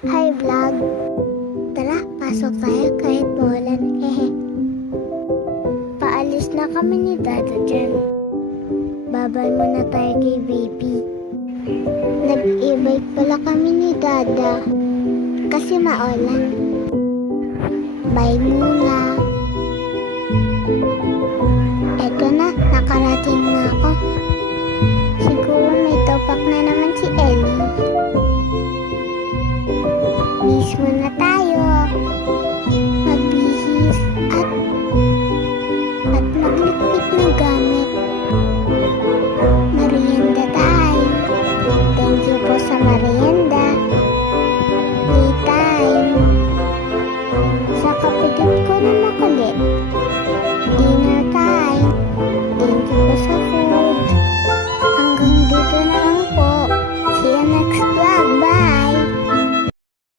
Hi vlog! Tara, pasok tayo kahit maulan. Hehe. Paalis na kami ni Dada dyan. Babay muna tayo kay baby. Nag-e-bike pala kami ni Dada. Kasi maulan. Bye muna. Eto na, nakarating na ako. Siguro may topak na naman si Ellie. Miss muna tayo.